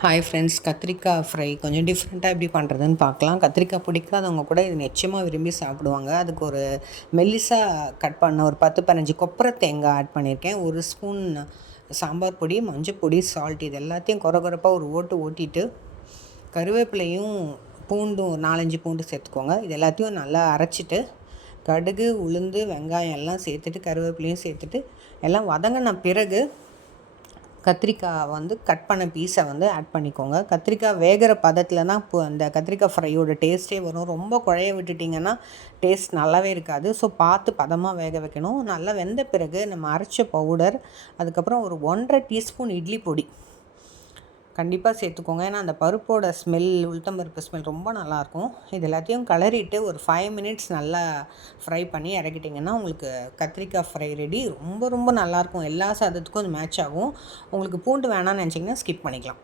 Hi friends, கத்திரிக்காய் fry கொஞ்சம் டிஃப்ரெண்ட்டாக எப்படி பண்ணுறதுன்னு பார்க்கலாம். கத்திரிக்காய் பிடிக்காதவங்க கூட இது நிச்சயமாக விரும்பி சாப்பிடுவாங்க. அதுக்கு ஒரு மெல்லிசாக கட் பண்ண ஒரு 10-15 கொப்பரை தேங்காய் ஆட் பண்ணியிருக்கேன். 1 ஸ்பூன் சாம்பார் பொடி, மஞ்சள் பொடி, சால்ட் இது எல்லாத்தையும் கொரகொரப்பாக ஒரு ஓட்டிட்டு கருவேப்பிலையும் பூண்டும் 4-5 பூண்டு சேர்த்துக்கோங்க. இது எல்லாத்தையும் நல்லா அரைச்சிட்டு கடுகு, உளுந்து, வெங்காயம் எல்லாம் சேர்த்துட்டு கருவேப்பிலையும் சேர்த்துட்டு எல்லாம் வதங்கின பிறகு கத்திரிக்காய் கட் பண்ண பீஸை ஆட் பண்ணிக்கோங்க. கத்திரிக்காய் வேகிற பதத்தில் தான் அந்த கத்திரிக்காய் ஃப்ரையோட டேஸ்ட்டே வரும். ரொம்ப குழைய விட்டுட்டிங்கன்னா டேஸ்ட் நல்லாவே இருக்காது. ஸோ பார்த்து பதமாக வேக வைக்கணும். நல்லா வெந்த பிறகு நம்ம அரைச்ச பவுடர், அதுக்கப்புறம் ஒரு 1.5 டீஸ்பூன் இட்லி பொடி கண்டிப்பாக சேர்த்துக்கோங்க. ஏன்னா அந்த பருப்போட ஸ்மெல், உளுத்தம்பருப்பு ஸ்மெல் ரொம்ப நல்லாயிருக்கும். இது எல்லாத்தையும் கிளறிட்டு ஒரு 5 மினிட்ஸ் நல்லா ஃப்ரை பண்ணி இறக்கிட்டிங்கன்னா உங்களுக்கு கத்திரிக்காய் ஃப்ரை ரெடி. ரொம்ப ரொம்ப நல்லாயிருக்கும். எல்லா சாதத்துக்கும் அது மேட்ச் ஆகும். உங்களுக்கு பூண்டு வேணாம்னு நினச்சிங்கன்னா ஸ்கிப் பண்ணிக்கலாம்.